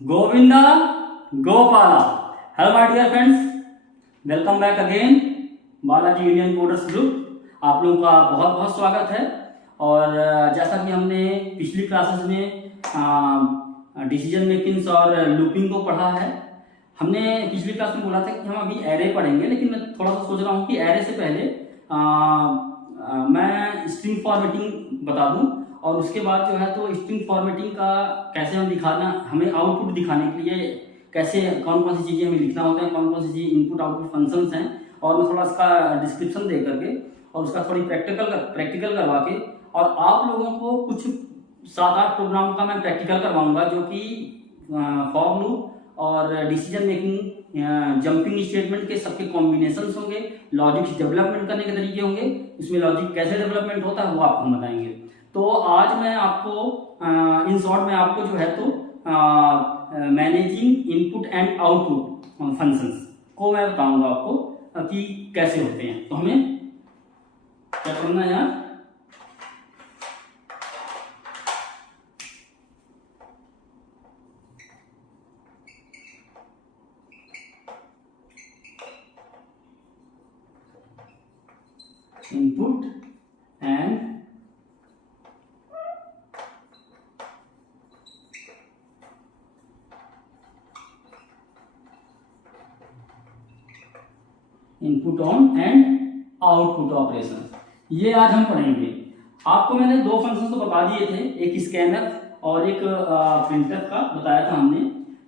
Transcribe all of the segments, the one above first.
Govinda Gopala. Hello my dear friends, welcome back again Balaji union coders group. आप लोगों का बहुत बहुत स्वागत है। और जैसा कि हमने पिछली क्लासेस में डिसीजन मेकिंग्स और लूपिंग को पढ़ा है, हमने पिछली क्लास में बोला था कि हम अभी एरे पढ़ेंगे, लेकिन मैं थोड़ा सा सोच रहा हूँ कि एरे से पहले मैं स्ट्रिंग फॉर्मेटिंग बता दूं, और उसके बाद जो है तो स्ट्रिंग फॉर्मेटिंग का कैसे हम दिखाना, हमें आउटपुट दिखाने के लिए कैसे कौन कौन सी चीज़ें हमें लिखना होता है, कौन कौन सी चीज़ इनपुट आउटपुट फंक्शंस हैं, और मैं थोड़ा इसका डिस्क्रिप्शन दे करके और उसका थोड़ी प्रैक्टिकल करवा के, और आप लोगों को कुछ 7-8 प्रोग्राम का मैं प्रैक्टिकल करवाऊंगा, जो कि फॉर लूप और डिसीजन मेकिंग, जंपिंग स्टेटमेंट के सबके कॉम्बिनेशंस होंगे, लॉजिक्स डेवलपमेंट करने के तरीके होंगे, इसमें लॉजिक कैसे डेवलपमेंट होता है वो आपको हम बताएंगे। तो आज मैं आपको इन शॉर्ट में आपको जो है तो managing input and output functions को मैं बताऊंगा आपको कि कैसे होते हैं। तो हमें क्या करना है यार, input and input on and output operation, ये आज हम पढ़ेंगे। आपको मैंने दो फंक्शन तो बता दिए थे, एक स्कैनर और एक प्रिंटफ का बताया था हमने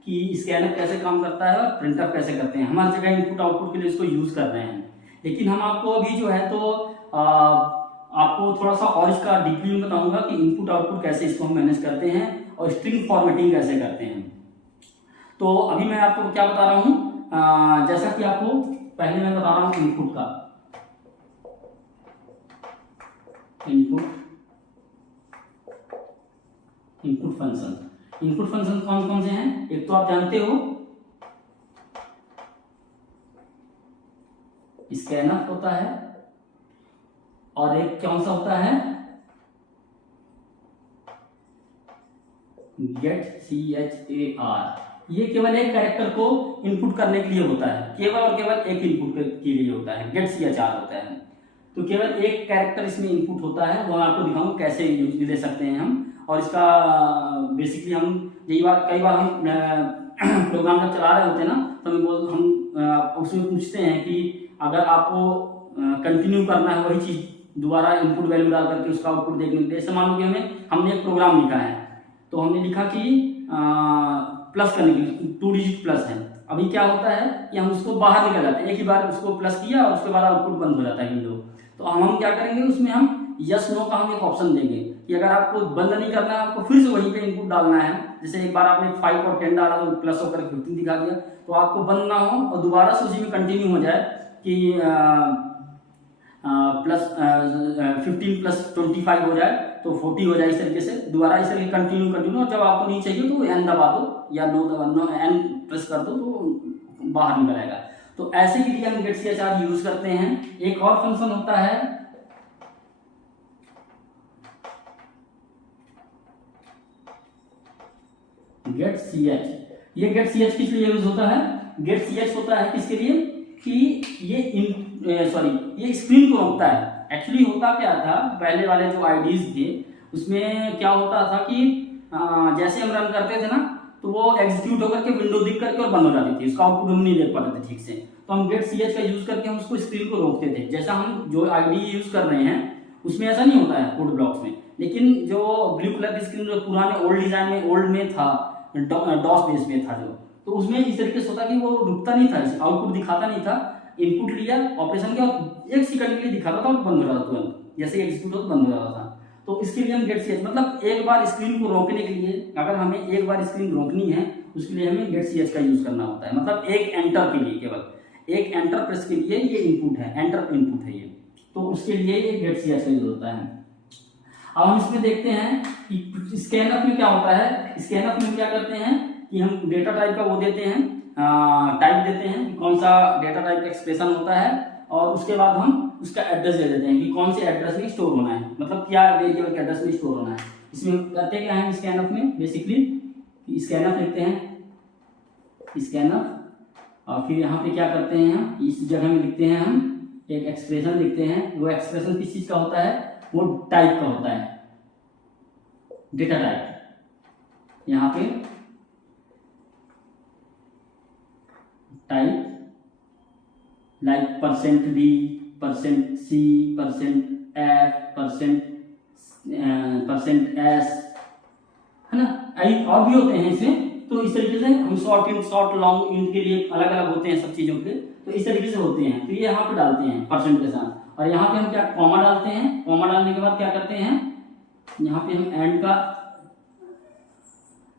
कि स्कैनर कैसे काम करता है और प्रिंटफ कैसे करते हैं। हमारी जगह इनपुट आउटपुट के लिए इसको यूज कर रहे हैं, लेकिन हम आपको अभी जो है तो आपको थोड़ा सा और इसका डीपली बताऊंगा कि इनपुट आउटपुट कैसे इसको हम मैनेज करते हैं और स्ट्रिंग फॉर्मेटिंग कैसे करते हैं। तो अभी मैं आपको क्या बता रहा हूँ, जैसा कि आपको पहले मैं बता रहा हूं इनपुट का, इनपुट फंक्शन कौन कौन से हैं। एक तो आप जानते हो स्कैनफ होता है, और एक कौन सा होता है गेट, CHAR। ये केवल एक कैरेक्टर को इनपुट करने के लिए होता है, केवल और केवल एक इनपुट के लिए होता है, गेट CHR होता है। तो केवल एक कैरेक्टर इसमें इनपुट होता है, वो मैं आपको दिखाऊंगा कैसे यूज ले सकते हैं हम। और इसका बेसिकली हम कई बार हम प्रोग्राम जब चला रहे होते हैं ना, तो हम उसमें पूछते हैं कि अगर आपको कंटिन्यू करना है वही चीज दोबारा इनपुट वैल्यू डाल करके उसका आउटपुट देखने के लिए, जैसे मान लो कि हमने एक प्रोग्राम लिखा है, तो हमने लिखा कि प्लस करने के लिए 2 डिजिट प्लस है। अभी क्या होता है कि हम उसको बाहर निकल जाते हैं, एक ही बार उसको प्लस किया और उसके बाद आउटपुट बंद हो जाता है विंडो। तो हम क्या करेंगे, उसमें हम यस नो का हम एक ऑप्शन देंगे कि अगर आपको बंद नहीं करना है, आपको फिर से वहीं पे इनपुट डालना है। जैसे एक बार आपने 5 और 10 डाला तो प्लस होकर 15 दिखा दिया, तो आपको बंद ना हो और दोबारा से उसी में कंटिन्यू हो जाए कि प्लस 15 प्लस 25 हो जाए तो 40 हो जाए, इस तरीके से दोबारा इस तरीके कंटिन्यू। और जब आपको नहीं चाहिए तो एन दबा दो या नो एन प्रेस कर दो तो बाहर निकल आएगा। तो ऐसे के लिए हम गेट CHR यूज करते हैं। एक और फंक्शन होता है गेट CH। ये गेट CH किस लिए यूज होता है, गेट CH होता है किसके लिए कि ये स्क्रीन को रोकता है। एक्चुअली होता क्या था, पहले वाले जो आईडीज थे उसमें क्या होता था कि जैसे हम रन करते थे ना, तो वो एग्जीक्यूट होकर के विंडो दिख करके और बंद हो जाती थी, उसका आउटपुट हम नहीं देख पाते थे ठीक से। तो हम गेट CH का यूज करके हम उसको स्क्रीन को रोकते थे। जैसा हम जो आईडी यूज कर रहे हैं उसमें ऐसा नहीं होता है कोड ब्लॉक्स में, लेकिन जो ब्लू कलर की स्क्रीन जो पुराने ओल्ड डिजाइन में ओल्ड में था, डॉस बेस में था जो, तो उसमें इस तरीके से होता कि वो रुकता नहीं था, आउटपुट दिखाता नहीं था। इनपुट लिया, ऑपरेशन किया, 1 सेकंड के लिए दिखाता था और बंद हो जाता था तुरंत, जैसे एग्जीक्यूट हो तो बंद हो जाता था। तो इसके लिए हम गेट CH, मतलब एक बार स्क्रीन को रोकने के लिए, अगर हमें एक बार स्क्रीन रोकनी है उसके लिए हमें गेट CH का यूज करना होता है। मतलब एक एंटर के लिए, केवल एक एंटर प्रेस के लिए ये इनपुट है, एंटर इनपुट है ये, तो उसके लिए ये गेट CH का यूज होता है। अब हम इसमें देखते हैं कि स्कैनअप में क्या होता है। स्कैनअप में क्या करते हैं कि हम डेटा टाइप का वो देते हैं, टाइप देते हैं कि कौन सा डेटा टाइप का एक्सप्रेशन होता है, और उसके बाद हम उसका एड्रेस दे देते हैं कि कौन से एड्रेस में स्टोर होना है, मतलब क्या वेरिएबल के एड्रेस में स्टोर होना है। इसमें करते क्या है स्कैनअप में, बेसिकली स्कैनअप लिखते हैं स्कैनफ। और फिर यहाँ पे क्या करते हैं हम, इस जगह में लिखते हैं हम एक एक्सप्रेशन लिखते हैं। वो एक्सप्रेशन किस चीज का होता है, वो टाइप का होता है, डेटा टाइप। यहाँ पे type like %d, %c, %f, %s, है ना, और भी होते हैं इसमें। तो इस तरीके से हम short int, short long int के लिए अलग अलग होते हैं सब चीजों के, तो इस तरीके से होते हैं। तो ये यहाँ पे डालते हैं % के साथ, और यहाँ पे हम क्या कॉमा डालते हैं। कॉमा डालने के बाद क्या करते हैं, यहाँ पे हम एंड का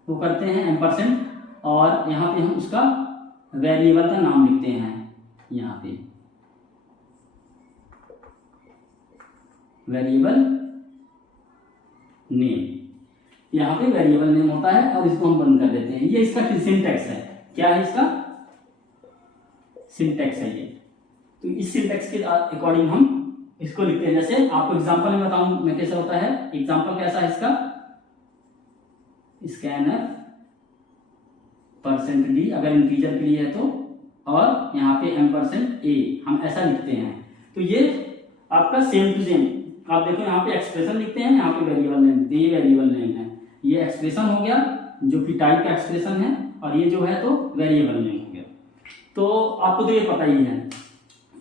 वो करते हैं %, और यहाँ पे हम उसका वेरिएबल का नाम लिखते हैं। यहाँ पे वेरिएबल नेम, यहाँ पे वेरिएबल नेम होता है, और इसको हम बंद कर देते हैं। ये इसका सिंटैक्स है। क्या है इसका सिंटैक्स है ये। तो इस सिंटैक्स के अकॉर्डिंग हम इसको लिखते हैं। जैसे आपको एग्जांपल में बताऊं मैं कैसे होता है। एग्जांपल कैसा है इसका, स्कैनर %d अगर इंटीजर के लिए है तो, और यहाँ पे %a हम ऐसा लिखते हैं। तो ये आपका सेम टू सेम, आप देखो यहाँ पे एक्सप्रेशन लिखते हैं, यहाँ पे वेरिएबल नेम लिखते हैं। ये वेरिएबल नेम है, ये एक्सप्रेशन हो गया जो कि टाइप का एक्सप्रेशन है, और ये जो है तो वेरिएबल नेम हो गया। तो आपको तो ये पता ही है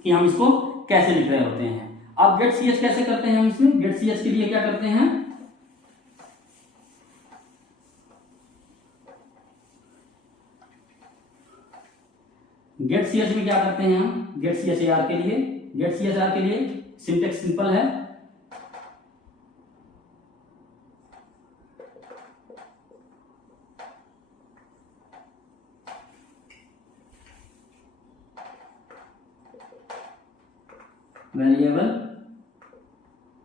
कि हम इसको कैसे लिख रहे होते हैं। अब गेट ch कैसे करते हैं हम इसमें। गेट ch के लिए क्या करते हैं, गेट ch में क्या करते हैं हम, गेट char के लिए, गेट char के लिए सिंटैक्स सिंपल है। Variable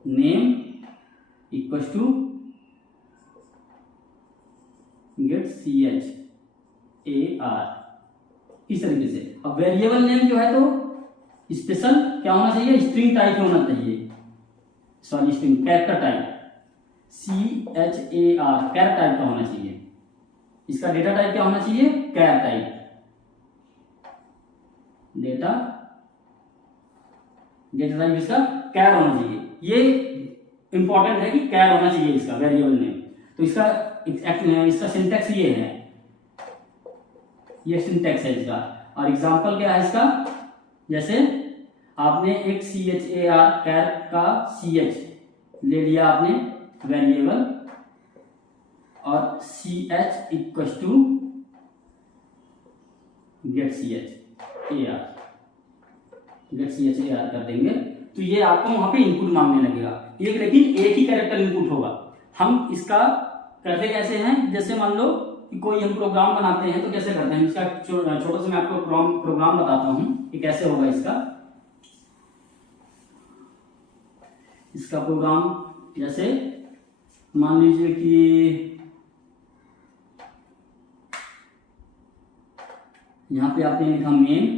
name equals to get ch ar, इस तरीके से। अब वेरिएबल नेम जो है तो स्पेशल क्या होना चाहिए, स्ट्रिंग टाइप होना चाहिए, sorry string character type, CHAR character type का होना चाहिए। इसका डेटा टाइप क्या होना चाहिए, कैर टाइप, डेटा टाइप इसका कैर होना चाहिए। ये इंपॉर्टेंट है कि कैर होना चाहिए इसका वेरिएबल नेम। तो इसका सिंटैक्स ये है, ये सिंटैक्स है इसका। और एग्जांपल क्या है इसका, जैसे आपने एक CHAR कैर का CH ले लिया आपने वेरिएबल, और CH equals to get CHAR कर देंगे। तो ये आपको वहां पे इनपुट मांगने लगेगा, लेकिन एक ही कैरेक्टर इनपुट होगा। हम इसका करते कैसे हैं, जैसे मान लो कि कोई हम प्रोग्राम बनाते हैं तो कैसे करते हैं। इसका छोटा सा मैं आपको प्रोग्राम बताता हूं कि कैसे होगा इसका प्रोग्राम। जैसे मान लीजिए कि यहाँ पे आपने लिखा मेन,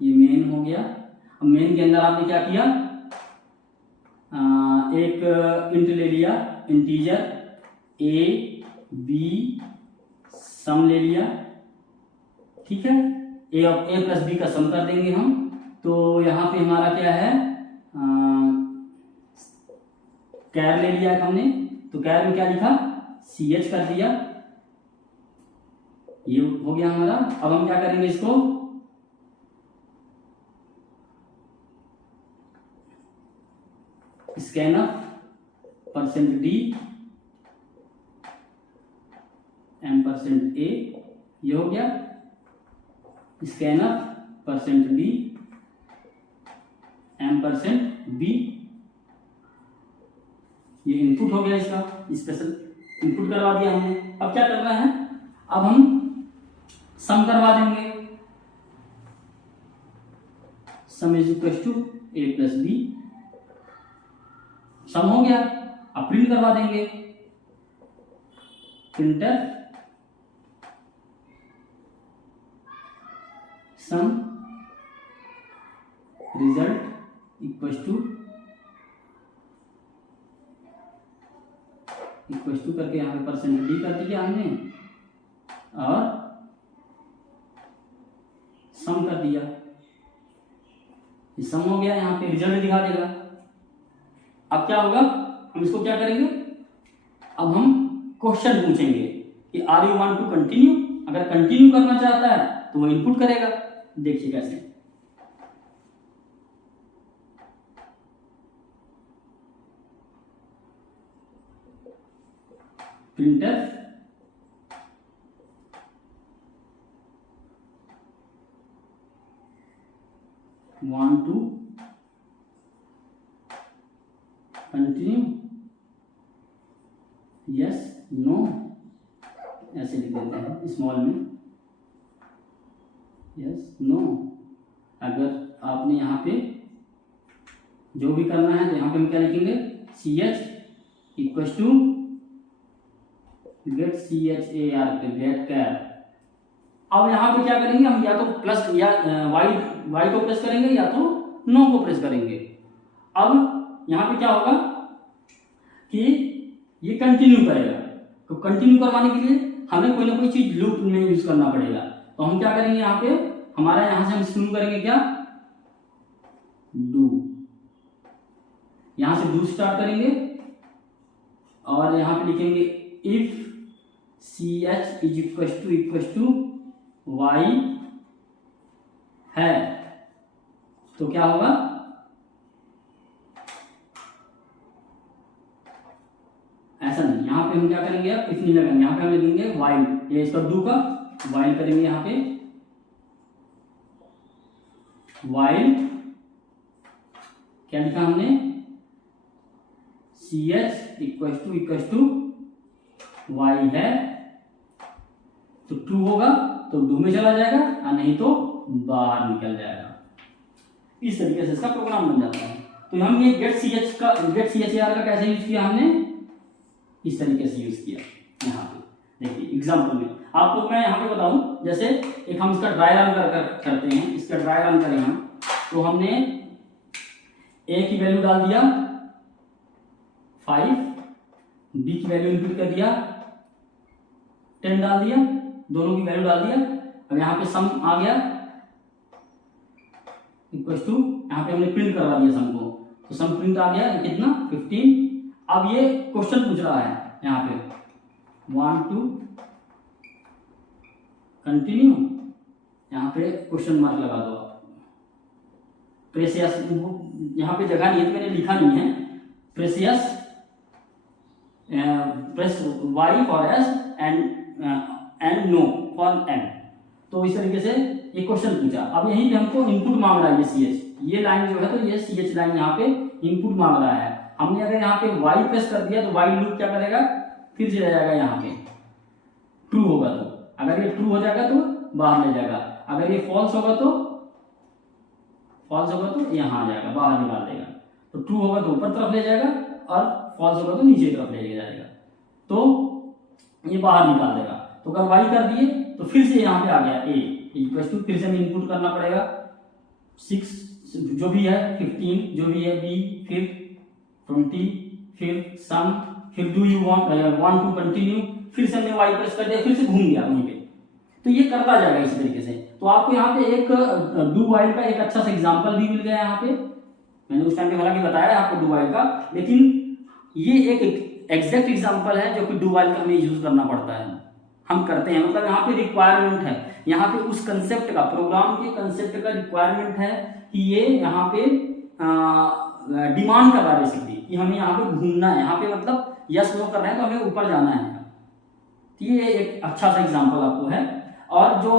ये मेन हो गया। अब मेन के अंदर आपने क्या किया, एक इंट ले लिया, इंटीजर a b सम ले लिया, ठीक है। a और a प्लस b का सम कर देंगे हम। तो यहाँ पे हमारा क्या है, कैर ले लिया हमने, तो कैर में क्या लिखा, CH कर दिया, ये हो गया हमारा। अब हम क्या करेंगे, इसको स्कैनफ %d %a, ये हो गया। स्कैनफ %d %b, ये इनपुट हो गया इसका, स्पेशल इनपुट करवा दिया हमने। अब क्या करना है, अब हम सम करवा देंगे। Sum is equal to a plus b, sum हो गया। अब प्रिंट करवा देंगे, printer sum result equal to करके यहाँ पे %d कर दिया हमने, और सम कर दिया, ये सम हो गया, यहाँ पे रिजल्ट दिखा देगा। अब क्या होगा, हम इसको क्या करेंगे, अब हम क्वेश्चन पूछेंगे कि are you want to continue. अगर कंटिन्यू करना चाहता है तो वो इनपुट करेगा। देखिए कैसे, printer want to continue, yes no, ऐसे लिख देते हैं स्मॉल में, यस नो। अगर आपने यहाँ पे जो भी करना है तो यहाँ पे हम क्या लिखेंगे, C H equal to get C H A R पे गेट कैर। अब यहाँ पे क्या करेंगे हम, या तो प्लस या वाई को प्रेस करेंगे या तो नो को प्रेस करेंगे। अब यहाँ पे क्या होगा कि ये कंटिन्यू करेगा, तो कंटिन्यू करवाने के लिए हमें कोई ना कोई चीज लूप में यूज करना पड़ेगा। तो हम क्या करेंगे, यहाँ पे हमारा यहाँ से हम शुरू करेंगे क्या, डू, यहां से डू स्टार्ट करेंगे और यहाँ पे लिखेंगे if C H is equal to Y है, तो क्या होगा, ऐसा नहीं, यहाँ पे हम क्या करेंगे, अब इफ नहीं लगाएंगे, यहाँ पे हम लिखेंगे वाइल, ये इसका डू का वाइल करेंगे, यहाँ पे वाइल क्या लिखा हमने, C H equal to Y है, तो ट्रू होगा तो डू में चला जाएगा और नहीं तो बाहर निकल जाएगा। इस तरीके से इसका प्रोग्राम बन जाता है। तो हम ये गेट सी एच आर का कैसे यूज किया हमने, इस तरीके से यूज किया। यहाँ पे देखिए एग्जाम्पल में आपको मैं यहाँ पे बताऊं, जैसे एक हम इसका ड्राई रन करते हैं, इसका ड्राई रन करें हम, तो हमने ए की वैल्यू डाल दिया 5, बी की वैल्यू इनपुट कर दिया 10 डाल दिया, दोनों की वैल्यू डाल दिया। अब यहाँ पे सम आ गया इक्वल टू, यहाँ पे हमने प्रिंट करवा दिया सम को, तो सम प्रिंट आ गया कितना 15। अब ये क्वेश्चन पूछ रहा है, यहाँ पे वांट टू कंटिन्यू, यहाँ पे क्वेश्चन मार्क लगा दो आप, प्रेसियस, यहाँ पे जगह नहीं है तो मैंने लिखा नहीं है, precious press Y for S and no for N. तो इस तरीके से ये क्वेश्चन पूछा। अब यहीं पे हमको इनपुट मांग रहा है, ये सी एच, ये लाइन जो है तो ये सी एच लाइन यहाँ पे इनपुट मांग रहा है। हमने अगर यहाँ पे वाई प्रेस कर दिया तो वाई लूप क्या करेगा, फिर चला जाएगा यहाँ पे, ट्रू होगा तो, अगर ये ट्रू हो जाएगा तो बाहर ले जाएगा, अगर ये फॉल्स होगा तो यहाँ आ जाएगा, बाहर निकाल देगा। तो ट्रू होगा तो ऊपर तरफ ले जाएगा और फॉल्स होगा तो नीचे तरफ ले जाएगा, तो ये बाहर निकाल देगा। तो अगर वाई कर दिए तो फिर से यहाँ पे आ गया ए इक्वल टू, फिर से हमें इनपुट करना पड़ेगा 6 जो भी है, 15 जो भी है, बी, फिर 20, फिर सम, फिर do you want to continue, फिर से हमने वाई प्रेस कर दिया, फिर से घूम गया वहीं पे। तो ये करता जाएगा इस तरीके से। तो आपको यहाँ पे एक डू वाइल का एक अच्छा सा एग्जांपल भी मिल गया यहाँ पे, मैंने उस टाइम पे हालांकि बताया आपको डू वाइल का, लेकिन ये एक एग्जैक्ट एग्जांपल है जो कि डू वाइल का हमें यूज करना पड़ता है, हम करते हैं, मतलब यहाँ पे रिक्वायरमेंट है, यहाँ पे उस कंसेप्ट का, प्रोग्राम के कंसेप्ट का रिक्वायरमेंट है कि ये यहाँ पे डिमांड कर रहा है बेसिकली कि हमें यहाँ पे घूमना है, यहाँ पे मतलब यस नो कर रहे हैं तो हमें ऊपर जाना है। तो ये एक अच्छा सा एग्जांपल आपको है। और जो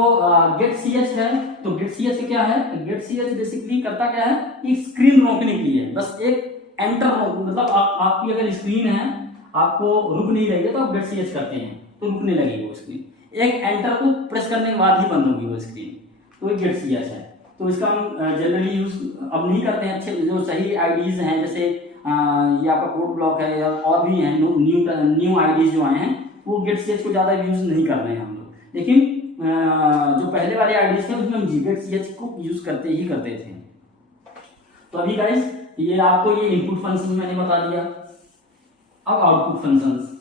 गेट सी एच है, तो गेट सी एच क्या है, गेट सी एच बेसिकली करता क्या है कि स्क्रीन रोकने के लिए, बस एक एंटर रोक, मतलब आपकी अगर स्क्रीन है आपको रुक नहीं रही है तो आप गेट सी एच करते हैं तो रुकने लगेगी वो स्क्रीन, एक एंटर को प्रेस करने के बाद ही बंद होगी वो स्क्रीन, तो एक गेट सी एच है। तो इसका हम जनरली यूज अब नहीं करते हैं, अच्छे जो सही आईडीज हैं, जैसे ये आपका कोड ब्लॉक है या और भी हैं न्यू आईडीज जो आए हैं, वो गेट सी एच को ज़्यादा यूज नहीं कर रहे हैं हम लोग, लेकिन जो पहले वाले आईडीज थे उसमें हम गेट सी एच को यूज करते थे। तो अभी गाइस ये आपको ये इनपुट फंक्शन मैंने बता दिया। अब आउटपुट फंक्शंस,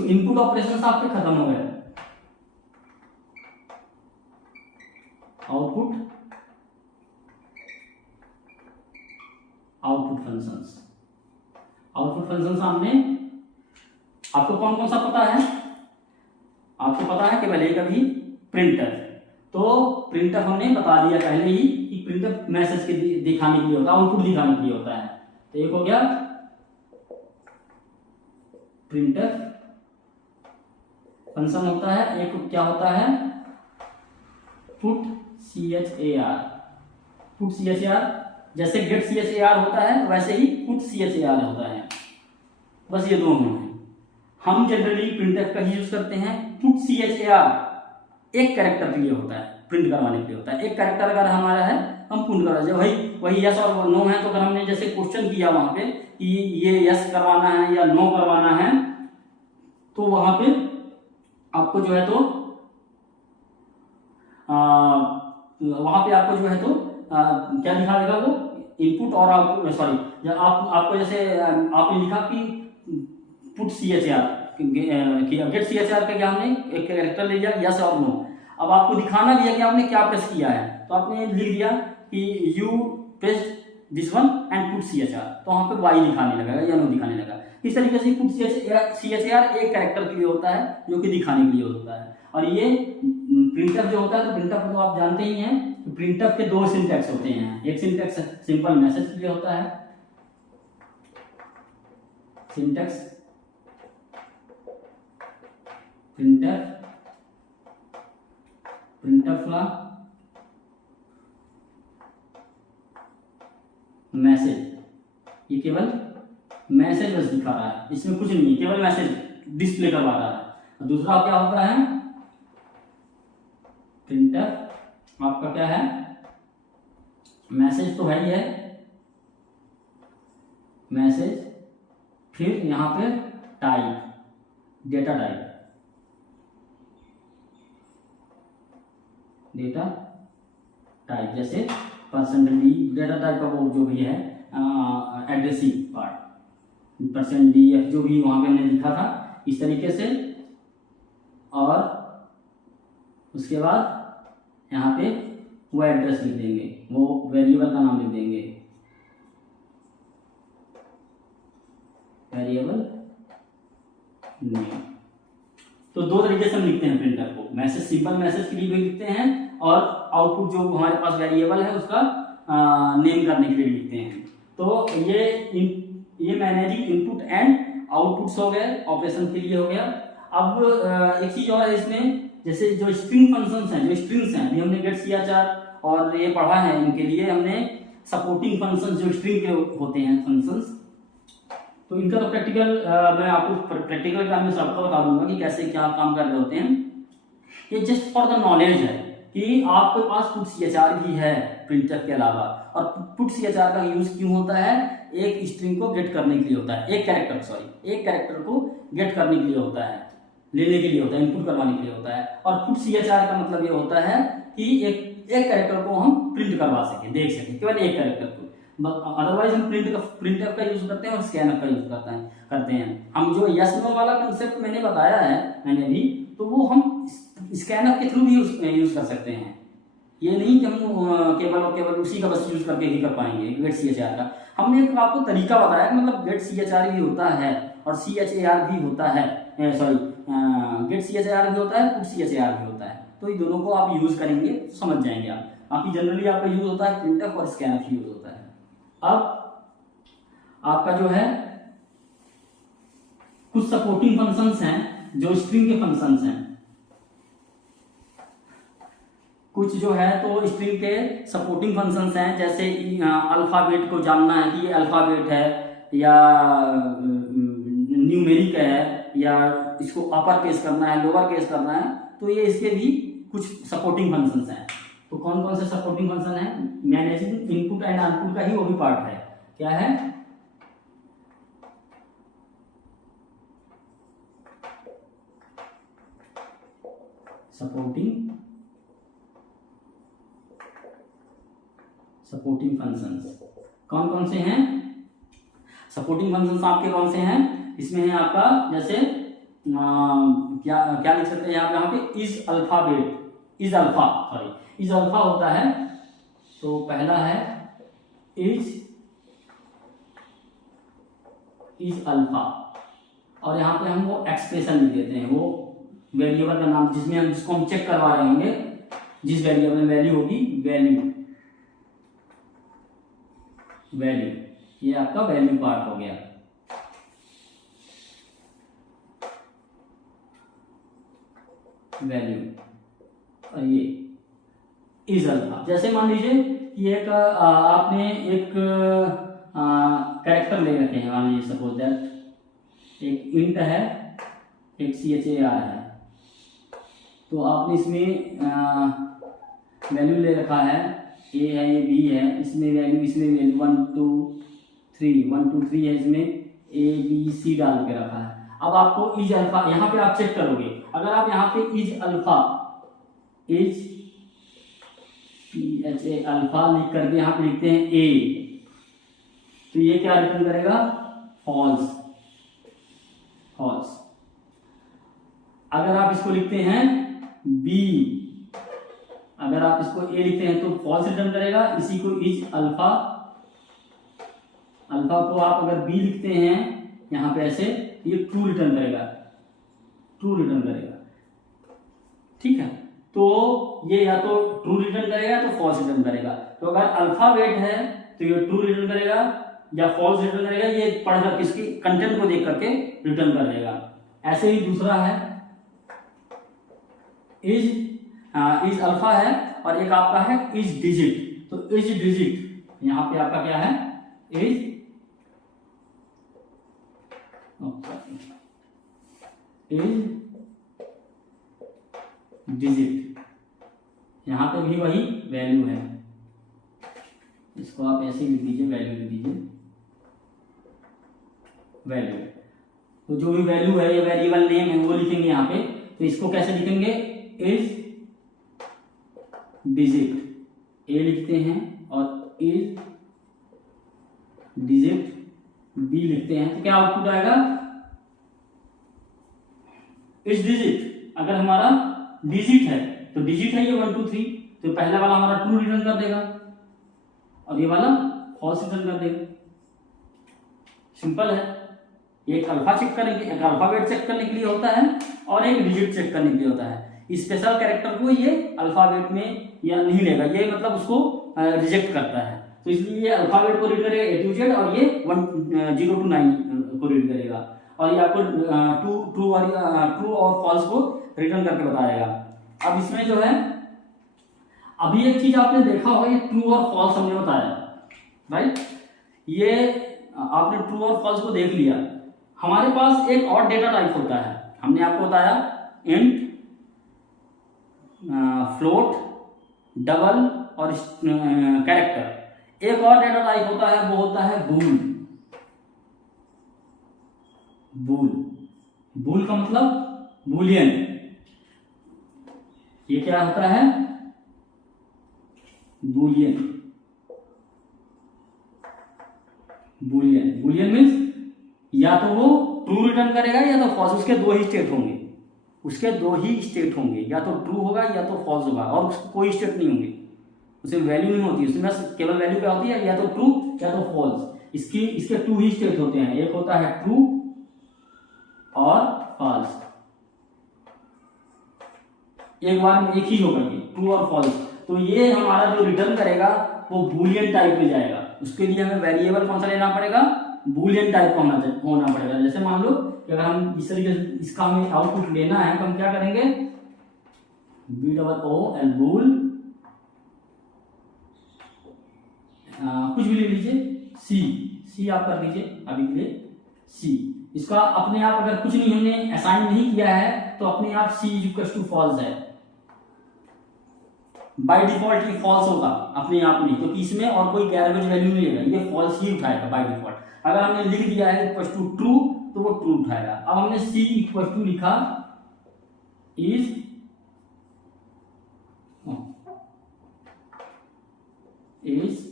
तो इनपुट ऑपरेशन आपके खत्म हो गए, आउटपुट फंक्शंस। आउटपुट फंक्शंस हमने, आपको कौन कौन सा पता है? आपको पता है केवल एक अभी प्रिंटर। तो प्रिंटर हमने बता दिया पहले ही कि प्रिंटर मैसेज के दिखाने के लिए होता है, आउटपुट दिखाने के लिए होता है। तो एक हो गया प्रिंटर फंक्शन होता है, एक क्या होता है पुट CHAR। पुट CHAR जैसे गेट CHAR होता है वैसे ही पुट CHAR होता है, बस ये दोनों हैं। हम जनरली प्रिंटर का ही यूज करते हैं। पुट CHAR एक कैरेक्टर के लिए होता है, प्रिंट करवाने के लिए होता है। एक कैरेक्टर अगर हमारा है हम प्रिंट करवा दे, वही यस और नो है। तो अगर हमने जैसे क्वेश्चन किया वहां पे कि ये यस करवाना है या नो करवाना है, तो वहां पे आपको जो है तो वहां पे आपको जो है तो क्या लिखा देगा वो इनपुट और आउटपुट, सॉरी आपको जैसे आपने लिखा कि पुट CHAR, गेट CHAR का क्या हमने एक कैरेक्टर ले लिया यस और नो। अब आपको दिखाना भी है कि आपने क्या प्रेस किया है, तो आपने लिख दिया कि you press this one and put CHAR, तो वहां पे वाई दिखाने लगेगा या नो दिखाने लगेगा। इस तरीके से पुट CHAR एक कैरेक्टर के लिए होता है जो कि दिखाने के लिए होता है। और ये प्रिंटफ जो होता है, तो प्रिंटफ तो आप जानते ही हैं, तो प्रिंटफ के दो सिंटैक्स होते हैं। एक सिंटैक्स सिंपल मैसेज के लिए होता है, सिंटैक्स प्रिंटफ ला मैसेज, ये केवल मैसेज बस दिखा रहा है, इसमें कुछ नहीं, केवल मैसेज डिस्प्ले करवा रहा है। दूसरा क्या होता है प्रिंटफ, आपका क्या है मैसेज तो है ही है, मैसेज, फिर यहां पे type, data type, data type जैसे %d डेटा टाइप का वो जो भी है एड्रेसिंग पार्ट, %df जो भी वहां पे हमने लिखा था इस तरीके से। और उसके बाद यहाँ पे वो एड्रेस लिख देंगे, वो वेरिएबल का नाम लिख देंगे, वेरिएबल नेम। तो दो तरीके से हम लिखते हैं प्रिंटर को, मैसेज सिंपल मैसेज के लिए भी लिखते हैं और आउटपुट जो हमारे पास वेरिएबल है उसका नेम करने के लिए लिखते हैं। तो ये मैनेजिंग इनपुट एंड आउटपुट्स हो गए, ऑपरेशन के लिए हो गया। अब एक चीज और है इसमें, जैसे जो स्ट्रिंग फंक्शंस हैं, जो स्ट्रिंग्स हैं, अभी हमने गेट CHAR और ये पढ़ा है, इनके लिए हमने सपोर्टिंग फंक्शंस जो स्ट्रिंग के होते हैं फंक्शंस, तो इनका तो प्रैक्टिकल मैं आपको प्रैक्टिकल काम में सबका बता दूंगा कि कैसे क्या काम कर रहे होते हैं। ये जस्ट फॉर द नॉलेज है कि आपके पास पुट CHAR भी है प्रिंटफ के अलावा। और पुट CHAR का यूज क्यों होता है? एक स्ट्रिंग को गेट करने के लिए होता है, एक कैरेक्टर को गेट करने के लिए होता है, लेने के लिए होता है, इनपुट करवाने के लिए होता है। और पुट CHAR का मतलब ये होता है कि एक कैरेक्टर को हम प्रिंट करवा सके, देख सके, केवल एक कैरेक्टर को। अदरवाइज हम प्रिंटफ का यूज करते हैं और स्कैनफ का यूज करते हैं। हम जो यस नो वाला कंसेप्ट मैंने बताया है मैंने भी, तो वो हम स्कैनफ के थ्रू भी यूज कर सकते हैं। ये नहीं कि हम केवल और केवल उसी का बस यूज करके ही कर पाएंगे गेट CHAR का। हमने एक आपको तरीका बताया, मतलब गेट CHAR भी होता है और CHAR भी होता है, गेट CHAR भी होता है, पुट CHAR भी होता है। तो ये दोनों को आप यूज करेंगे तो समझ जाएंगे आप। बाकी जनरली आपका यूज होता है प्रिंटफ और स्कैनफ यूज होता है। अब आपका जो है कुछ सपोर्टिंग फंक्शंस हैं जो स्ट्रिंग के फंक्शंस हैं, कुछ जो है तो स्ट्रिंग के सपोर्टिंग फंक्शंस हैं। जैसे अल्फाबेट को जानना है कि ये अल्फाबेट है या न्यूमेरिक है, या इसको अपर केस करना है, लोअर केस करना है, तो ये इसके भी कुछ सपोर्टिंग फंक्शंस हैं। तो कौन कौन से सपोर्टिंग फंक्शन है? मैनेजिंग इनपुट एंड आउटपुट का ही वो भी पार्ट है। क्या है? सपोर्टिंग फंक्शंस कौन कौन से हैं? सपोर्टिंग फंक्शंस आपके कौन से हैं? इसमें है आपका जैसे क्या क्या लिख सकते हैं यहाँ पे is alphabet, is alpha, sorry is alpha होता है। तो पहला है इज अल्फा, और यहाँ पे हम वो एक्सप्रेशन लिख देते हैं, वो वेरिएबल का नाम जिसको हम चेक करवा रहे होंगे, जिस वेरिएबल में वैल्यू होगी, वैल्यू ये आपका वैल्यू पार्ट हो गया। वैल्यू, और ये इज अल्फा। जैसे मान लीजिए कि एक आपने एक कैरेक्टर ले रखे हैं, मान लीजिए सपोज दैट एक इंट है, एक CHAR है, तो आपने इसमें वैल्यू ले रखा है, A है, ये B है, इसमें वैल्यू 1 2 3 है, इसमें ABC डाल के रखा है। अब आपको इज अल्फा, यहाँ पे आप चेक करोगे, अगर आप यहाँ पे is alpha, is PHA alpha लिख करके यहाँ पे लिखते हैं A, तो ये क्या रिटर्न करेगा, फॉल्स। अगर आप इसको लिखते हैं B, अगर आप इसको A लिखते हैं तो फॉल्स रिटर्न करेगा। इसी को इज अल्फा, अल्फा को आप अगर B लिखते हैं यहाँ पे ऐसे, ये ट्रू रिटर्न करेगा, ठीक है। तो ये या तो ट्रू रिटर्न करेगा या तो फॉल्स रिटर्न करेगा। तो अगर अल्फाबेट है तो ये ट्रू रिटर्न करेगा या फॉल्स रिटर्न करेगा, ये पढ़कर किसकी कंटेंट को देख करके रिटर्न कर देगा। ऐसे ही दूसरा है इज अल्फा है, और एक आपका है इज डिजिट। तो इज डिजिट यहाँ पे आपका क्या है, इज डिजिट, यहां पे भी वही वैल्यू है, इसको आप ऐसे लिख दीजिए, वैल्यू लिख दीजिए, वैल्यू। तो जो भी वैल्यू है, ये वेरिएबल नेम है, वो लिखेंगे यहाँ पे। तो इसको कैसे लिखेंगे, इज डिजिट, ए लिखते हैं और इज डिजिट बी लिखते हैं, तो क्या आउटपुट आएगा, इज डिजिट। अगर हमारा डिजिट है तो डिजिट है ये 1 2 3, तो पहला वाला हमारा ट्रू रिटर्न कर देगा और ये वाला फॉल्स रिटर्न कर देगा। सिंपल है। एक अल्फा चेक करने के, एक अल्फाबेट चेक करने के लिए होता है और एक डिजिट चेक करने के लिए होता है। स्पेशल कैरेक्टर को ये अल्फाबेट में या नहीं लेगा, ये मतलब उसको रिजेक्ट करता है, तो इसलिए ये अल्फाबेट को रीड करेगा A to Z, और ये 0 to 9 को रीड करेगा, और ये आपको ट्रू और फॉल्स को रिटर्न करके बताएगा। अब इसमें जो है, अभी एक चीज आपने देखा होगा, ये ट्रू और फॉल्स हमने बताया, राइट। ये आपने ट्रू और फॉल्स को देख लिया। हमारे पास एक और डेटा टाइप होता है, हमने आपको बताया इंट, फ्लोट, डबल और कैरेक्टर। एक और डेटा टाइप होता है, वो होता है बूल। बूल का मतलब बूलियन। ये क्या होता है, बूलियन मीन्स या तो वो ट्रू रिटर्न करेगा या तो फॉल्स। उसके दो ही स्टेट होंगे, या तो ट्रू होगा या तो फॉल्स होगा, और उसके कोई स्टेट नहीं होंगे, उसमें वैल्यू नहीं होती, उसमें बस केवल वैल्यू क्या होती है, या तो ट्रू या तो फॉल्स। इसके 2 ही स्टेट होते हैं, एक होता है ट्रू और फॉल्स। एक बार में एक ही होगा ये, ट्रू और फॉल्स। तो ये हमारा जो रिटर्न करेगा वो बूलियन टाइप में जाएगा। उसके लिए हमें वेरिएबल कौन सा लेना पड़ेगा, बूलियन टाइप का होना पड़ेगा। जैसे मान लो कि अगर हम इस तरीके से इसका हमें आउटपुट लेना है, तो हम क्या करेंगे, BOOL बूल, कुछ भी ले लीजिए, सी आप कर लीजिए अभी के लिए, सी। इसका अपने आप अगर कुछ नहीं हमने असाइन नहीं किया है तो अपने आप C = फॉल्स है, बाय डिफॉल्ट ये फॉल्स होगा अपने आप में, क्योंकि इसमें और कोई गैरबेज वैल्यू नहीं लेगा, ये फॉल्स ही उठाएगा बाय डिफॉल्ट। अगर हमने लिख दिया है ट्रू, तो वो ट्रू उठाएगा। अब हमने C = लिखा इज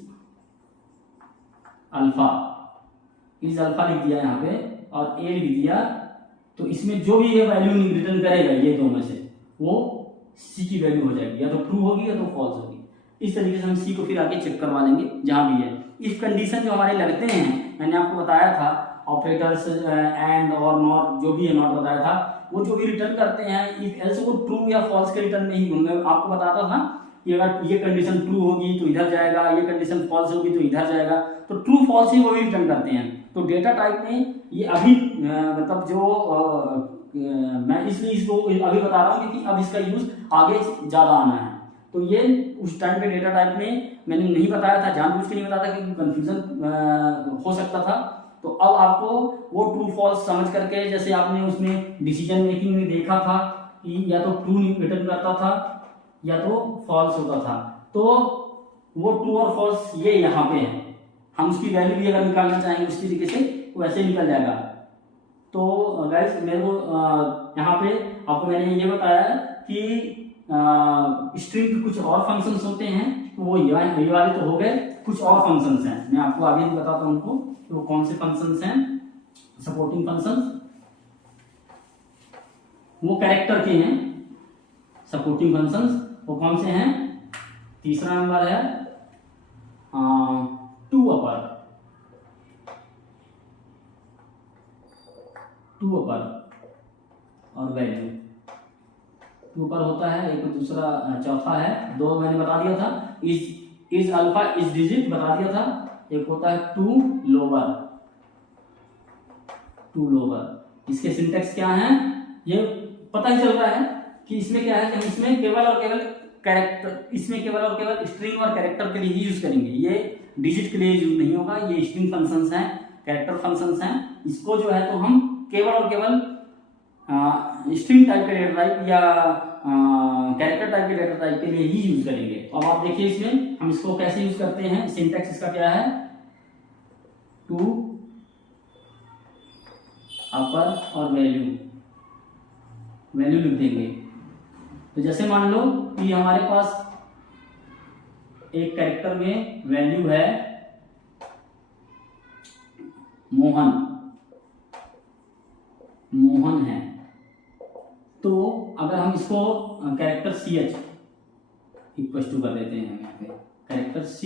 अल्फा, लिख दिया यहाँ पे, और A लिख दिया तो इसमें जो भी ये वैल्यू रिटर्न करेगा ये दो में से वो सी की वैल्यू हो जाएगी, या तो ट्रू होगी या तो फॉल्स होगी। इस तरीके से हम सी को फिर आगे चेक करवा लेंगे जहां भी है। इफ कंडीशन जो हमारे लगते हैं, मैंने आपको बताया था ऑपरेटर्स एंड और नॉट, जो भी है नॉट बताया था, वो जो भी रिटर्न करते हैं इफ एल्स वो ट्रू या फॉल्स के रिटर्न में ही होंगे। आपको बताता था कि अगर ये कंडीशन ट्रू होगी तो इधर जाएगा, ये कंडीशन फॉल्स होगी तो इधर जाएगा, तो ट्रू फॉल्स ही वो भी रिटर्न करते हैं। तो डेटा टाइप में ये अभी मतलब जो मैं इसलिए इसको अभी बता रहा हूँ क्योंकि अब इसका यूज आगे ज्यादा आना है। तो ये उस टाइम पे डेटा टाइप में मैंने नहीं बताया था, जानबूझ के नहीं बताया था क्योंकि कंफ्यूजन हो सकता था। तो अब आपको वो ट्रू फॉल्स समझ करके, जैसे आपने उसमें डिसीजन मेकिंग में देखा था कि या तो ट्रू रिटर्न करता था या तो फॉल्स होता था, तो वो ट्रू और फॉल्स ये यहाँ पे है। हम उसकी वैल्यू भी अगर निकालना चाहेंगे उस तरीके से वैसे निकल जाएगा। तो गाइस मेरे को यहाँ पे आपको मैंने ये बताया कि स्ट्रिंग के कुछ और फंक्शंस होते हैं, तो वो ये वाले तो हो गए, कुछ और फंक्शंस हैं, मैं आपको आगे भी बताता हूँ उनको कि वो कौन से फंक्शंस हैं। सपोर्टिंग फंक्शंस वो कैरेक्टर के हैं, सपोर्टिंग फंक्शंस वो कौन से हैं। तीसरा नंबर है टू अपर और वैल्यू। टू अपर होता है एक, दूसरा चौथा है, दो मैंने बता दिया था, इज अल्फा इज डिजिट बता दिया था। एक होता है टू लोअर। इसके सिंटेक्स क्या है ये पता ही चल रहा है कि इसमें क्या है कि हम इसमें केवल और केवल कैरेक्टर, इसमें केवल और केवल स्ट्रिंग और कैरेक्टर के लिए ही यूज करेंगे, ये डिजिट के लिए यूज नहीं होगा। ये स्ट्रिंग फंक्शंस हैं, कैरेक्टर फंक्शंस हैं, इसको जो है तो हम केवल और केवल स्ट्रिंग टाइप के डेटा टाइप या कैरेक्टर टाइप के डेटा टाइप के लिए ही यूज करेंगे। अब आप देखिए इसमें हम इसको कैसे यूज करते हैं। सिंटैक्स इसका क्या है, टू अपर और वैल्यू लिख देंगे। तो जैसे मान लो कि हमारे पास एक कैरेक्टर में वैल्यू है मोहन है, तो अगर हम इसको कैरेक्टर CH इक्वल टू कर देते हैं, यहाँ पे character C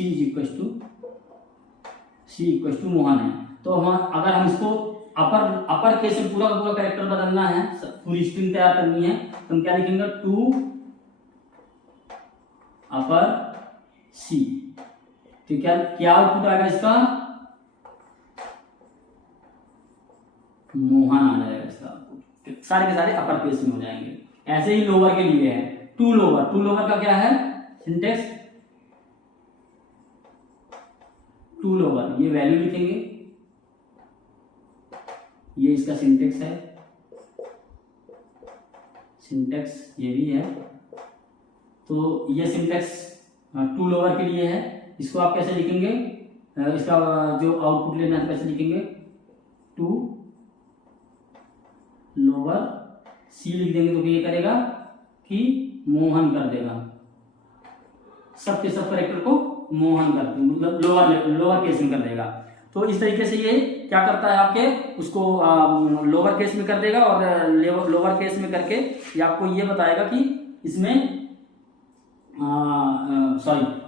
equal to Mohan है, तो हम अगर हम इसको अपर केस में पूरा कैरेक्टर बदलना है, पूरी स्ट्रिंग तैयार करनी है, तो हम क्या लिखेंगे, टू अपर C। तो क्या आउटपुट आएगा इसका, मोहन आ जाएगा इसका आउटपुट। सारे के सारे अपर केस में हो जाएंगे। ऐसे ही लोअर के लिए है, टू लोअर का क्या है सिंटेक्स, टू लोअर, ये वैल्यू लिखेंगे, ये इसका सिंटेक्स है, सिंटेक्स ये भी है। तो ये सिंटेक्स टू लोअर के लिए है। इसको आप कैसे लिखेंगे, इसका जो आउटपुट लेना है कैसे लिखेंगे, टू लोअर C लिख देंगे तो ये करेगा कि मोहन कर देगा, सब के सब कैरेक्टर को मोहन कर देगा, मतलब लोअर केस में कर देगा। तो इस तरीके से ये क्या करता है आपके, उसको लोअर केस में कर देगा और लोअर केस में करके ये आपको ये बताएगा कि इसमें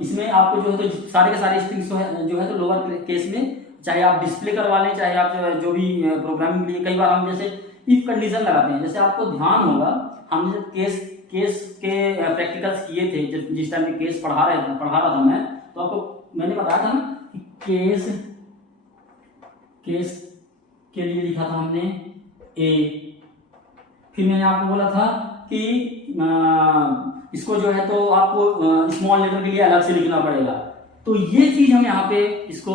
इसमें आपको जो है तो सारे के सारे स्ट्रिंग्स जो है तो लोअर केस में, चाहे आप डिस्प्ले करवा लें, चाहे आप जो भी प्रोग्रामिंग के लिए कई बार हम जैसे इफ कंडीशन लगाते हैं। जैसे आपको ध्यान होगा हमने जब केस के प्रैक्टिकल्स किए थे, जिस टाइम में केस पढ़ा रहा था मैं, तो आपको मैंने बताया था ना कि केस के लिए लिखा था हमने ए, फिर मैंने आपको बोला था कि इसको जो है तो आपको स्मॉल लेटर के लिए अलग से लिखना पड़ेगा। तो ये चीज हम यहाँ पे इसको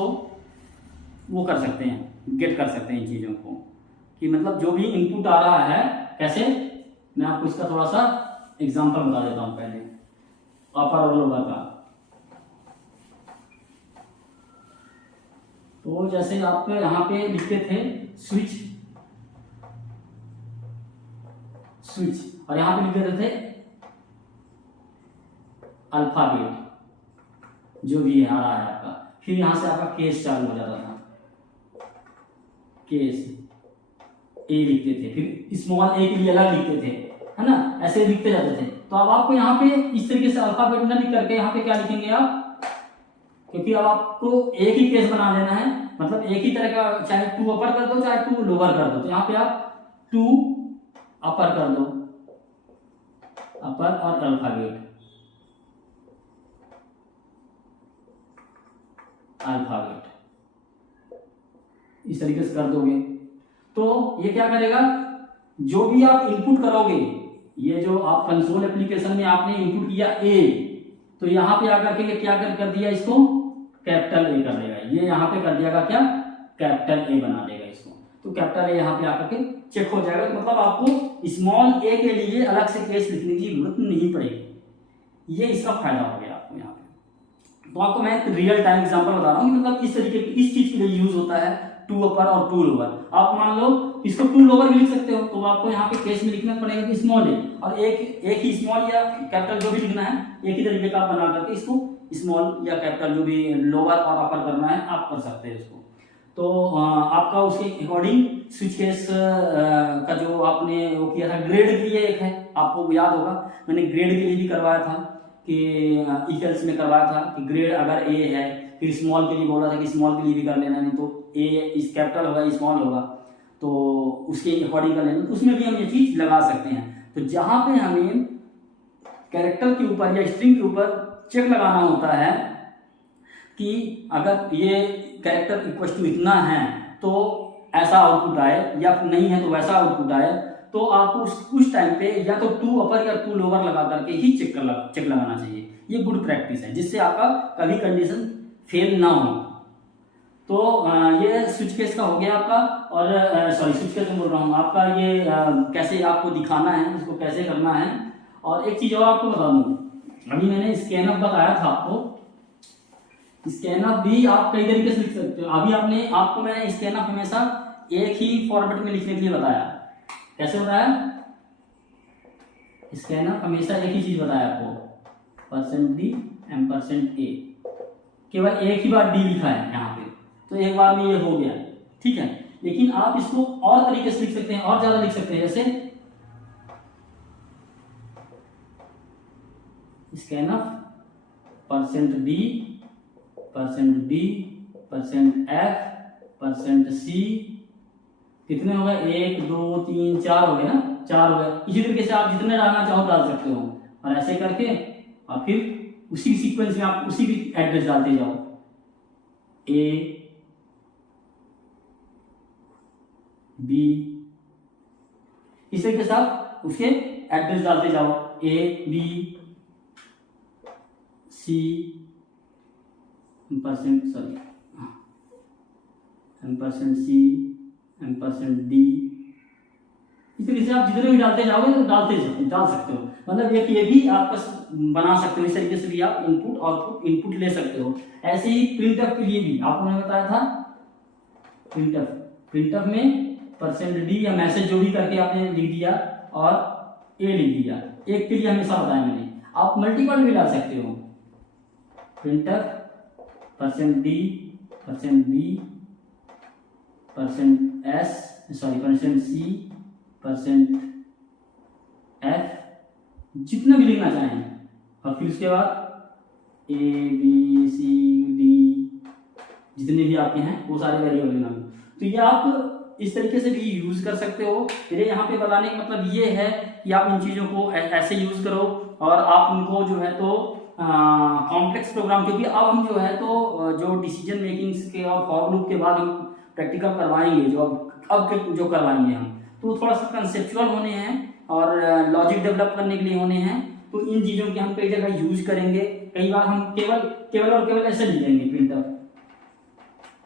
वो कर सकते हैं, गेट कर सकते हैं इन चीजों को, कि मतलब जो भी इनपुट आ रहा है कैसे, मैं आपको इसका थोड़ा सा एग्जांपल बता देता हूं पहले अपर और लोअर का। तो जैसे आप यहाँ पे लिखते थे स्विच, और यहाँ पे लिख देते थे अल्फाबेट, जो भी आ रहा है आपका, फिर यहां से आपका केस चालू हो जाता था, केस ए लिखते थे, फिर स्मॉल ए के लिए अलग लिखते थे, है ना, ऐसे लिखते जाते थे। तो अब आपको यहाँ पे इस तरीके से अल्फाबेट न लिख करके यहाँ पे क्या लिखेंगे आप, क्योंकि अब आपको एक ही केस बना लेना है, मतलब एक ही तरह का, चाहे 2 अपर कर दो चाहे 2 लोअर कर दो। तो यहाँ पे आप 2 अपर कर दो, अपर और अल्फाबेट, इस तरीके से कर दोगे तो ये क्या करेगा, जो भी आप इनपुट करोगे, ये जो आप कंसोल एप्लीकेशन में आपने इनपुट किया ए, तो यहाँ पे आकर के क्या कर दिया, इसको कैपिटल ए कर देगा। ये यहाँ पे कर दिया क्या, कैपिटल ए बना देगा इसको। तो कैपिटल ए यहाँ पे आकर के चेक हो जाएगा, मतलब आपको स्मॉल ए के लिए अलग से केस लिखने की जरूरत नहीं पड़ेगी। ये इसका फायदा हो गया आपको यहाँ पे। तो आपको मैं एक रियल टाइम एग्जांपल बता रहा हूँ कि मतलब इस तरीके की इस चीज के लिए यूज होता है 2 अपर और 2 लोअर। आप मान लो इसको 2 लोअर भी लिख सकते हो, तो आपको यहाँ पे केस में लिखना पड़ेगा कि स्मॉल ए, और एक ही स्मॉल या कैपिटल जो भी लिखना है एक ही तरीके का बना करके इसको स्मॉल या कैपिटल जो भी लोअर और अपर करना है आप कर सकते हैं इसको। तो आपका उसके अकॉर्डिंग स्विच केस का जो आपने वो किया था ग्रेड के लिए एक है, आपको याद होगा मैंने ग्रेड के लिए भी करवाया था कि इक्वल्स में करवाया था कि ग्रेड अगर ए है, फिर स्मॉल के लिए बोला था कि स्मॉल के लिए भी कर लेना, नहीं तो ए इस कैपिटल होगा स्मॉल होगा तो उसके अकॉर्डिंग कर लेना। तो उसमें भी हम ये चीज लगा सकते हैं। तो जहां पे हमें कैरेक्टर के ऊपर या स्ट्रिंग के ऊपर चेक लगाना होता है कि अगर ये कैरेक्टर इक्वल टू इतना है तो ऐसा आउटपुट आए, या नहीं है तो वैसा आउटपुट आए, तो आपको उस टाइम पे या तो 2 अपर या 2 लोअर लगा करके ही चेक लगाना चाहिए। ये गुड प्रैक्टिस है, जिससे आपका कभी कंडीशन फेल ना हो। तो ये स्विच केस का हो गया आपका, और सॉरी स्विच केस बोल रहा हूँ आपका, ये कैसे आपको दिखाना है, इसको कैसे करना है। और एक चीज और आपको बता दूं, अभी मैंने स्कैनअप बताया था आपको, स्कैनअप भी आप कई तरीके से लिख सकते हो। अभी आपको मैंने स्कैनअप हमेशा एक ही फॉर्मेट में लिखने के लिए बताया। कैसे बताया, स्कैनअप हमेशा एक ही चीज बताया आपको, %d %a, केवल एक ही बार डी लिखा है यहाँ पे, तो एक बार में ये हो गया, ठीक है। लेकिन आप इसको और तरीके से लिख सकते हैं, और ज्यादा लिख सकते हैं, जैसे scanf %d %b %f %c, कितने हो गए, 1 2 3 4 हो गए ना, 4 हो गए। इसी तरीके से आप जितने डालना चाहो डाल सकते हो, और ऐसे करके और फिर उसी सीक्वेंस में आप उसी भी एड्रेस डालते जाओ, A B, इस तरीके से आप उसके एड्रेस डालते जाओ, A B C %C %D, इस तरीके से आप जितने भी डालते जाओगे तो डाल सकते हो। मतलब ये भी आप बना सकते हो, इस तरीके से भी आप इनपुट ले सकते हो। ऐसे ही प्रिंटफ के लिए भी आपको मैंने बताया था, प्रिंटफ में %d या मैसेज जो भी करके आपने लिख दिया और a लिख दिया, एक के लिए हमेशा बताया मैंने। आप मल्टीपल भी डाल सकते हो, printf %d %b %c %f, जितना भी लिखना चाहें, और फिर उसके बाद A B C D जितने भी आपके हैं वो सारे वेरिएबल लेना। तो ये आप इस तरीके से भी यूज कर सकते हो। मेरे यहाँ पे बताने का मतलब ये है कि आप इन चीज़ों को ऐसे यूज करो, और आप उनको जो है तो कॉम्प्लेक्स प्रोग्राम, क्योंकि अब हम जो है तो जो डिसीजन मेकिंग के और फॉर लूप के बाद हम प्रैक्टिकल करवाएंगे, जो अब जो करवाएंगे हम, तो थोड़ा सा कंसेप्चुअल होने हैं और लॉजिक डेवलप करने के लिए होने हैं। तो इन चीज़ों के हम कई जगह यूज करेंगे। कई बार हम केवल ऐसे लिखेंगे प्रिंटअप,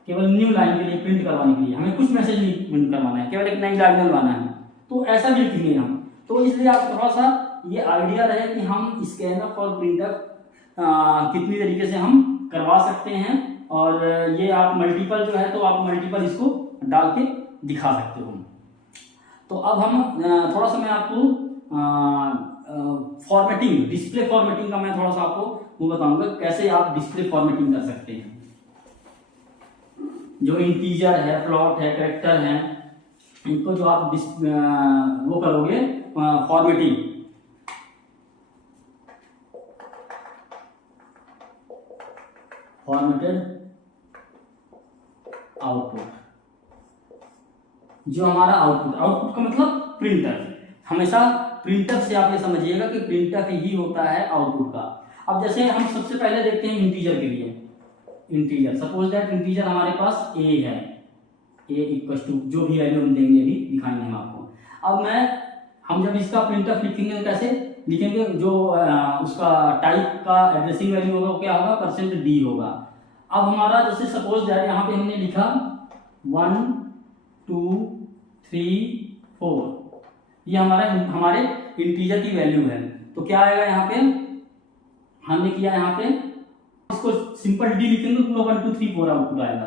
केवल न्यू लाइन के लिए प्रिंट करवाने के लिए, हमें कुछ मैसेज नहीं प्रिंट करवाना है, केवल एक नई लाइन डलवाना है, तो ऐसा भी लिखेंगे हम। तो इसलिए आप थोड़ा सा ये आइडिया रहे कि हम स्कैनअप और प्रिंटअप कितनी तरीके से हम करवा सकते हैं, और ये आप मल्टीपल जो है तो आप मल्टीपल इसको डाल के दिखा सकते हो। तो अब हम थोड़ा सा मैं आपको फॉर्मेटिंग, डिस्प्ले फॉर्मेटिंग का मैं थोड़ा सा आपको वो बताऊंगा कैसे आप डिस्प्ले फॉर्मेटिंग कर सकते हैं। जो इंटीजर है, फ्लोट है, कैरेक्टर है, इनको जो आप वो करोगे फॉर्मेटिंग, फॉर्मेटेड आउटपुट, जो हमारा आउटपुट, आउटपुट का मतलब प्रिंटर, हमेशा प्रिंटर से आप ये समझिएगा कि प्रिंटर ही होता है आउटपुट का। अब जैसे हम सबसे पहले देखते हैं इंटीजर के लिए, इंटीजर, सपोज दैट इंटीजर हमारे पास ए है, ए इक्वल टू जो भी वैल्यू हम देंगे अभी दिखाएंगे हम आपको। अब हम जब इसका प्रिंटफ लिखेंगे तो कैसे लिखेंगे, जो उसका टाइप का एड्रेसिंग वैल्यू होगा वो क्या होगा, %d होगा। अब हमारा जैसे सपोज दैट यहाँ पे हमने लिखा 1 2 3 4, ये हमारे इंटीजर की वैल्यू है। तो क्या आएगा यहाँ पे, हमने किया यहाँ पे इसको सिंपल डी लिखेंगे तो 1 2 3 4 आउटपुट आएगा।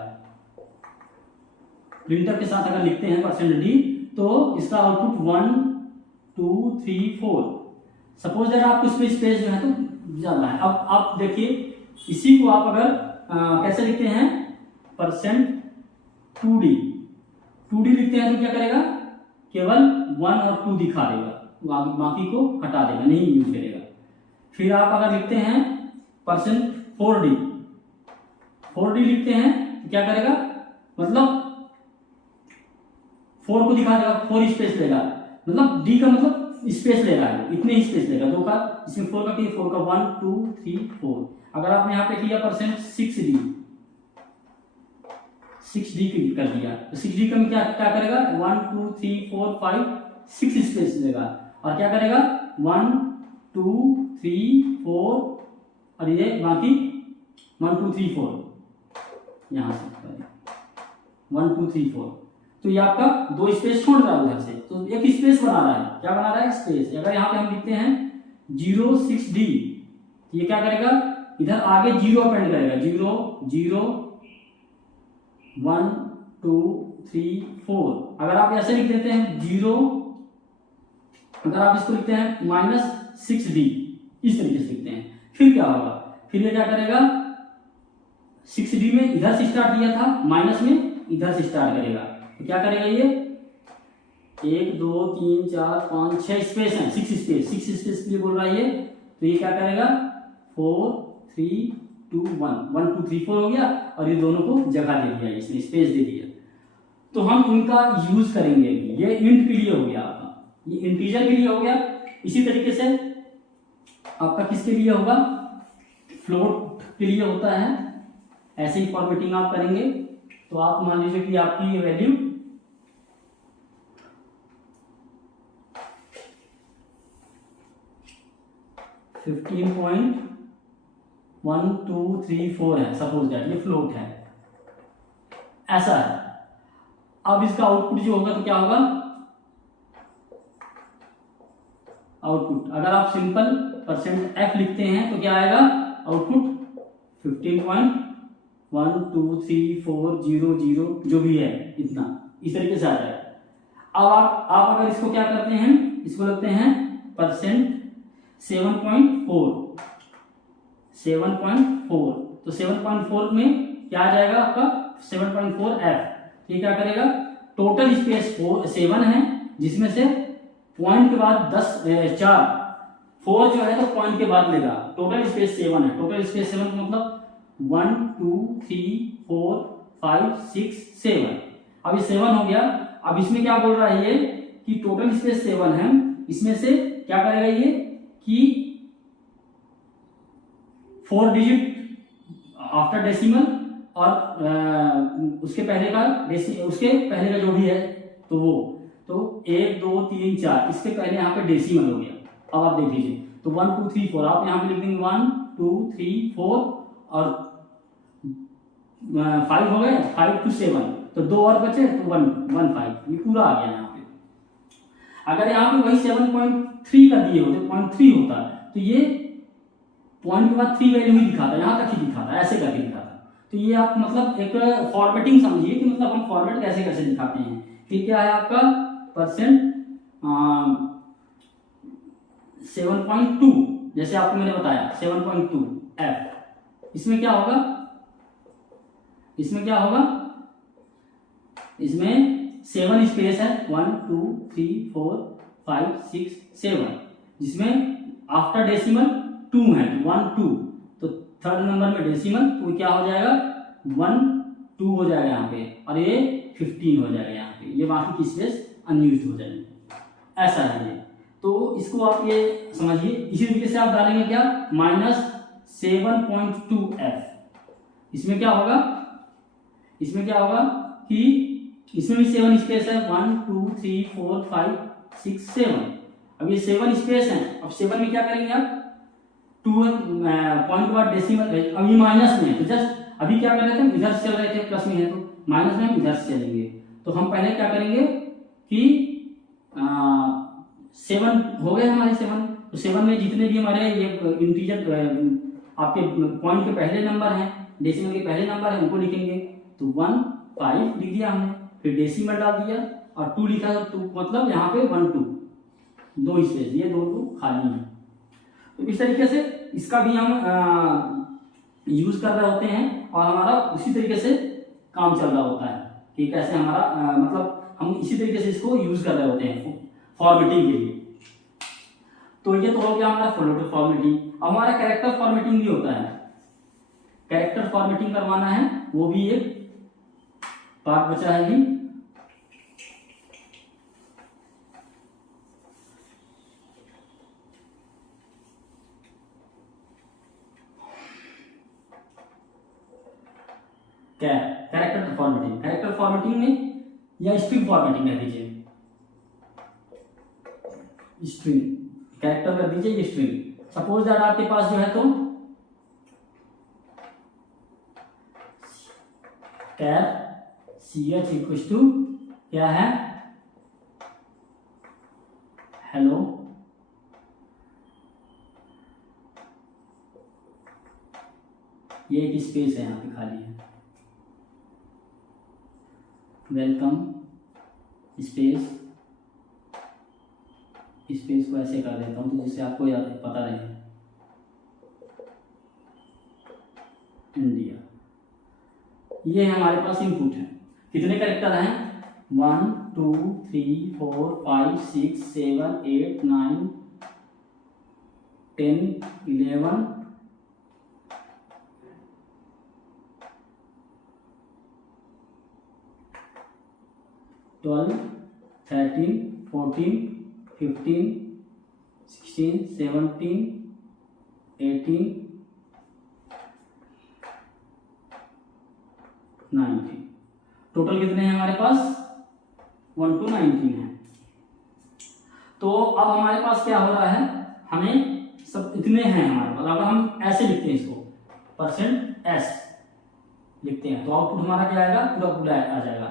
प्रिंटर के साथ अगर लिखते हैं %d तो इसका आउटपुट 1 2 3 4। सपोज दैट आपको इसमें स्पेस जो है तो ज्यादा है। अब आप देखिए इसी को आप अगर कैसे लिखते हैं, %2d, 2d लिखते हैं तो क्या करेगा, केवल 1 और 2 दिखा देगा, बाकी को हटा देगा, नहीं यूज करेगा। फिर आप अगर लिखते हैं %4d, 4d लिखते हैं तो क्या करेगा, मतलब 4 को दिखा देगा, 4 स्पेस लेगा, मतलब d का मतलब स्पेस ले रहा है, इतने ही स्पेस लेगा, 2 का, इसमें 4 का किया, 4 का 1 2 3 4। अगर आपने यहाँ पे किया %6d, 6d कर दिया तो 6d का क्या क्या करेगा, 1 2 3 4 5 6 स्पेस लेगा, और क्या करेगा 1 2 3 4, और ये बाकी 1 2 3 4, यहाँ से 1 2 3 4। तो ये आपका 2 स्पेस छोड़ रहा है उधर से, तो एक स्पेस बना रहा है, क्या बना रहा है, स्पेस। अगर यहाँ पे हम लिखते हैं 06d, ये क्या करेगा, इधर आगे 0 अपेंड करेगा, 0 0 1 2 3 4। अगर आप ऐसे लिख देते हैं 0, अगर आप इसको लिखते हैं -6d, इस तरीके से लिखते हैं, फिर क्या होगा, फिर ये क्या करेगा, 6d में इधर से स्टार्ट किया था, माइनस में इधर से स्टार्ट करेगा, तो क्या करेगा, ये 1 2 3 4 5 6 स्पेस है, 6 स्पेस के लिए बोल रहा है ये। तो ये क्या करेगा, 4 3 2 1 1 2 3 4 हो गया, और ये दोनों को जगह दे दिया, इसने स्पेस दे दिया। तो हम इनका यूज करेंगे, ये इंट के लिए हो गया आपका, ये इंटीजर के लिए हो गया। इसी तरीके से आपका किसके लिए होगा, फ्लोट के लिए होता है। ऐसे ही फॉर्मेटिंग आप करेंगे तो आप मान लीजिए कि आपकी ये वैल्यू 15.1234 है, सपोज दैट ये फ्लोट है, ऐसा है। अब इसका आउटपुट जो होगा तो क्या होगा, आउटपुट अगर आप सिंपल %f लिखते हैं तो क्या आएगा, आउटपुट 15.123400 जो भी है इतना, इस तरीके से आ जाएगा। अब आप अगर इसको क्या करते हैं, इसको लगते हैं %7.4, तो 7.4 में क्या आ जाएगा आपका 7.4f। ये क्या करेगा, टोटल स्पेस 7 है, जिसमें से पॉइंट के बाद 4 जो है तो पॉइंट के बाद लेगा, टोटल स्पेस 7 है, टोटल स्पेस 7 मतलब 1 2 3 4 5 6 7। अब ये 7 हो गया। अब इसमें क्या बोल रहा है ये कि टोटल स्पेस 7 है, इसमें से क्या करेगा ये कि 4 डिजिट आफ्टर डेसिमल, और उसके पहले का जो भी है तो वो, तो 1 2 3 4 इसके पहले यहाँ पे डेसिमल हो गया। अब आप देख लीजिए, तो 1 2 3 4 आप यहाँ पे लिख देंगे 1 2 3 4 और 5 हो गए, 5 to 7, तो 2 और बचे तो 1 1 5, ये पूरा आ गया यहाँ पे। अगर यहाँ पे वही 7.3 का दिए होते, 0.3 होता, तो ये पॉइंट के बाद 3 वैल्यू ही दिखाता, यहाँ तक ही दिखाता, ऐसे करके दिखाता। तो ये आप मतलब एक फॉर्मेटिंग समझिए कि मतलब हम फॉर्मेट कैसे कैसे दिखाते हैं। फिर क्या है आपका %7.2, जैसे आपको मैंने बताया 7.2 f, इसमें क्या होगा, इसमें 7 स्पेस है, 1 2 3 4 5 6 7, जिसमें आफ्टर डेसिमल 2 है, 1 2, तो थर्ड नंबर में डेसिमल तो क्या हो जाएगा 1 2 हो जाएगा यहाँ पे, और ये 15 हो जाएगा यहाँ पे, ये बाकी की स्पेस अनयूज्ड हो जाएगी। ऐसा है ये, तो इसको आप ये समझिए। इसी तरीके से आप डालेंगे क्या -7.2f, इसमें क्या होगा, इसमें क्या होगा कि इसमें भी 7 स्पेस है, 1 2 3 4 5 6 7, अब ये 7 स्पेस है। अब 7 में क्या करेंगे आप 2 पॉइंट बाद डेसिमल, अब ये माइनस में है, तो जस्ट अभी क्या कर रहे थे, इधर से चल रहे थे, प्लस में है तो माइनस में हम इधर से चलेंगे। तो हम पहले क्या करेंगे कि 7 हो गए हमारे 7, तो 7 में जितने भी हमारे ये इंटीजर आपके पॉइंट के पहले नंबर हैं, डेसिमल के पहले नंबर हैं, उनको लिखेंगे। तो 1 5 लिख दिया हमने, फिर डेसिमल डाल दिया और 2 लिखा, तो 2 मतलब यहाँ पे 1 2 2 स्पेस, ये 2 खाली है। तो इस तरीके से इसका भी हम यूज कर रहे होते हैं, और हमारा उसी तरीके से काम चल रहा होता है कि कैसे हमारा मतलब हम इसी तरीके से इसको यूज कर रहे होते हैं फॉर्मेटिंग के लिए। तो ये तो हो गया हमारा फॉर्मेटिंग। अब हमारा कैरेक्टर फॉर्मेटिंग भी होता है, कैरेक्टर फॉर्मेटिंग करवाना है, वो भी एक पार्ट बचा है ही। कैरेक्टर फॉर्मेटिंग, कैरेक्टर फॉर्मेटिंग में या स्ट्रिंग फॉर्मेटिंग कह दीजिए, स्ट्रिंग कैरेक्टर कर दीजिए, ये स्ट्रिंग। सपोज दैट आपके पास जो है तो कैर ch इक्वल्स टू क्या है, हेलो, ये एक स्पेस है यहाँ पे खाली है, वेलकम स्पेस, स्पेस को ऐसे कर देता हूँ तो जिससे आपको याद पता रहे, इंडिया। ये हमारे पास इनपुट है, कितने कैरेक्टर हैं 1 2 3 4 5 6 7 8 9 10 11 12 13 14 15 16 17 18 19, टोटल कितने हैं हमारे पास 1 to 19 है। तो अब हमारे पास क्या हो रहा है, हमें सब इतने हैं हमारे पास। अगर हम ऐसे लिखते हैं इसको %s लिखते हैं तो आउटपुट हमारा क्या आएगा, पूरा पूरा आ जाएगा,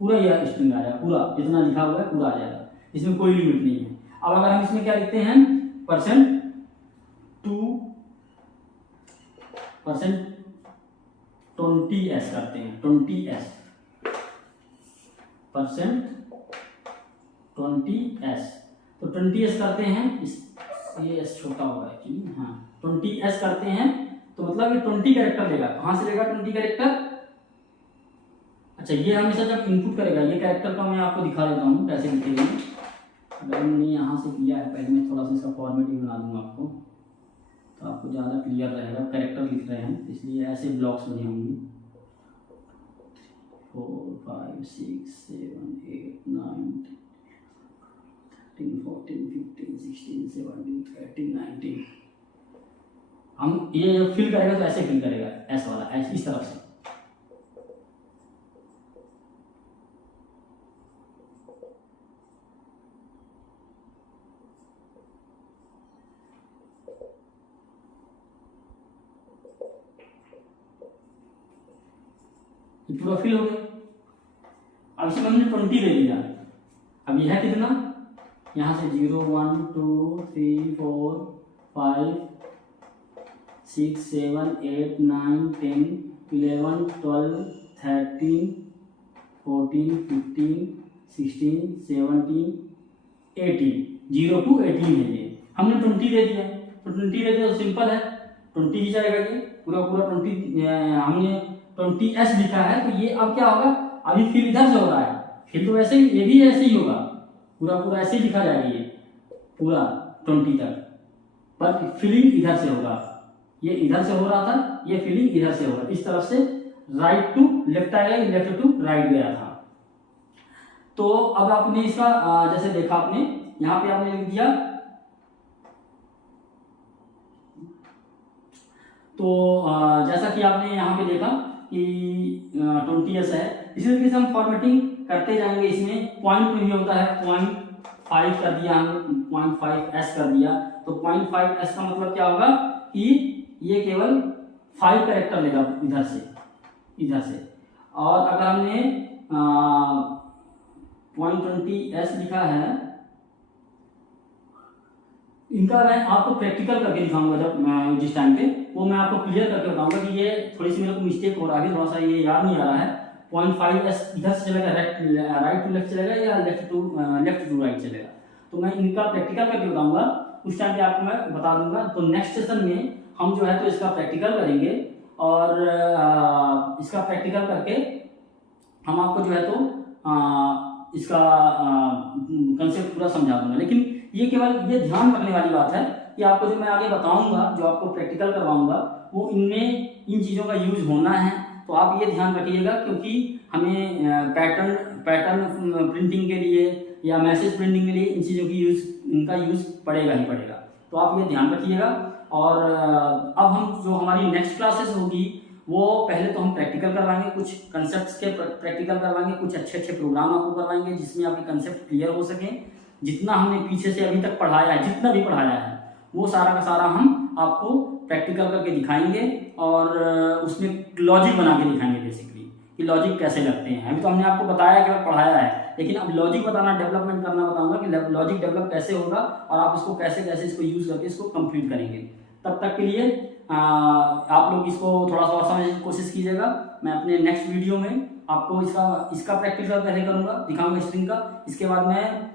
पूरा यह स्ट्रिंग आ जाएगा, पूरा जितना लिखा हुआ है पूरा आ जाएगा, इसमें कोई लिमिट नहीं है। अब अगर हम इसमें क्या लिखते हैं %20s करते हैं, 20s %20s, तो 20s करते हैं, ये s छोटा होगा एक्चुअली, हाँ 20s करते हैं तो मतलब ये 20 कैरेक्टर लेगा। कहाँ से लेगा 20 कैरेक्टर, अच्छा ये हमेशा जब इनपुट करेगा, ये कैरेक्टर का मैं आपको दिखा देता हूँ कैसे लिखेंगे। अगर मैंने यहाँ से किया है, पहले मैं थोड़ा सा इसका फॉर्मेट भी बना दूंगा आपको, तो आपको ज़्यादा क्लियर रहेगा। कैरेक्टर लिख रहे हैं इसलिए ऐसे ब्लॉक्स बने होंगे 4 5 6 7 8 9 13 14 15 16 17 18 19। हम ये जब फिल करेगा तो ऐसे फिल करेगा, ऐसा वाला, ऐसे इस तरफ से। पूरा फिल हो गया। अब इसमें हमने 20 ले लिया, अब यह कितना, यहाँ से 0 1 2 3 4 5 6 7 8 9 10 11 12 13 14 15 16 17 18, 0 to 18 है ये। हमने 20 दे दिया, तो 20 दे दिया तो सिंपल है 20 ही जाएगा, ये पूरा पूरा 20 हमने 20s लिखा है। तो ये अब क्या होगा, अभी फिल इधर से हो रहा है, फिल तो वैसे ही, ये भी ऐसे ही होगा, पूरा पूरा ऐसे ही लिखा जाएगा ये पूरा 20 तक, पर फिलिंग इधर से होगा, ये इधर से हो रहा था, ये फिलिंग इधर से होगा, इस तरफ से राइट टू लेफ्ट आएगा, ये लेफ्ट टू राइट गया था। तो अब आपने इसका जैसे देखा, आपने यहाँ पे आपने लिख दिया, तो जैसा कि आपने यहाँ पे देखा कि 20s है, इसी तरीके से हम फॉर्मेटिंग करते जाएंगे। इसमें पॉइंट में भी होता है, 0.5 कर दिया हमने, 0.5s कर दिया, तो 0.5s का मतलब क्या होगा कि ये केवल 5 कैरेक्टर लेगा इधर से। और अगर हमने 0.20s लिखा है, इनका मैं आपको प्रैक्टिकल करके दिखाऊंगा जब जिस टाइम पे, वो मैं आपको क्लियर करके बताऊंगा कि ये थोड़ी सी मेरे को मिस्टेक हो रहा है, थोड़ा सा ये याद नहीं आ रहा है। 0.5s इधर से चलेगा, राइट टू लेफ्ट चलेगा या लेफ्ट टू राइट चलेगा, तो मैं इनका प्रैक्टिकल करके बताऊंगा, उस टाइम पे आपको मैं बता दूंगा। तो नेक्स्ट सेशन में हम जो है तो इसका प्रैक्टिकल करेंगे, और इसका प्रैक्टिकल करके हम आपको जो है तो इसका कंसेप्ट पूरा समझा दूंगा। लेकिन ये केवल ये ध्यान रखने वाली बात है कि आपको जो मैं आगे बताऊंगा, जो आपको प्रैक्टिकल करवाऊंगा, वो इनमें इन चीज़ों का यूज होना है, तो आप ये ध्यान रखिएगा, क्योंकि हमें पैटर्न प्रिंटिंग के लिए या मैसेज प्रिंटिंग के लिए इन चीज़ों की इनका यूज पड़ेगा ही पड़ेगा, तो आप ये ध्यान रखिएगा। और अब हम जो हमारी नेक्स्ट क्लासेस होगी, वो पहले तो हम प्रैक्टिकल करवाएंगे, कुछ कंसेप्ट्स के प्रैक्टिकल करवाएंगे, कुछ अच्छे प्रोग्राम आपको करवाएंगे जिसमें आपके कंसेप्ट क्लियर हो सके। जितना हमने पीछे से अभी तक पढ़ाया है, जितना भी पढ़ाया है, वो सारा का सारा हम आपको प्रैक्टिकल करके दिखाएंगे, और उसमें लॉजिक बना के दिखाएंगे बेसिकली, कि लॉजिक कैसे लगते हैं। अभी तो हमने आपको बताया कि पढ़ाया है, लेकिन अब लॉजिक बताना, डेवलपमेंट करना बताऊंगा कि लॉजिक डेवलप कैसे होगा, और आप इसको कैसे इसको यूज करके इसको कंप्लीट करेंगे। तब तक के लिए आप लोग इसको थोड़ा सा और समझने की कोशिश कीजिएगा। मैं अपने नेक्स्ट वीडियो में आपको इसका प्रैक्टिकल पहले करूँगा, दिखाऊंगा स्ट्रिंग का। इसके बाद मैं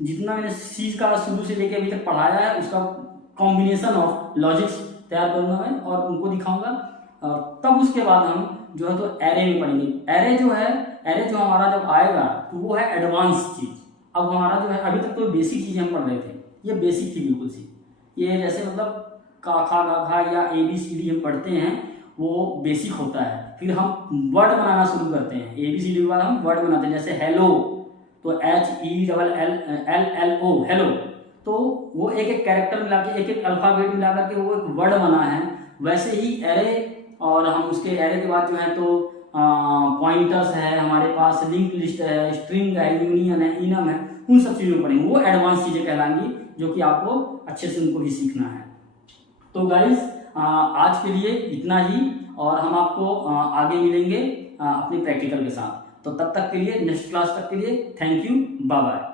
जितना मैंने चीज का शुरू से लेके अभी तक पढ़ाया है, उसका कॉम्बिनेशन ऑफ लॉजिक्स तैयार करूंगा मैं, और उनको दिखाऊंगा। तब उसके बाद हम जो है तो एरे में पढ़ेंगे। एरे जो हमारा जब आएगा, तो वो है एडवांस चीज। अब हमारा जो है, अभी तक तो बेसिक चीजें हम पढ़ रहे थे, ये बेसिक थी बिल्कुल सी, ये जैसे मतलब का खा गा घा या ABCD हम पढ़ते हैं, वो बेसिक होता है। फिर हम वर्ड बनाना शुरू करते हैं, ABCD के बाद हम वर्ड बनाते हैं, जैसे हेलो, तो HELLO हेलो, तो वो एक एक कैरेक्टर मिला के, एक एक अल्फाबेट मिला करके वो एक वर्ड बना है। वैसे ही एरे, और हम उसके एरे के बाद जो है तो पॉइंटर्स है हमारे पास, लिंक लिस्ट है, स्ट्रिंग है, यूनियन है, इनम है, उन सब चीज़ों को पढ़ेंगे। वो एडवांस चीज़ें कहलाएंगी, जो कि आपको अच्छे से उनको भी सीखना है। तो गाइस, आज के लिए इतना ही, और हम आपको आगे मिलेंगे अपने प्रैक्टिकल के साथ। तो तब तक के लिए, नेक्स्ट क्लास तक के लिए, थैंक यू, बाय बाय।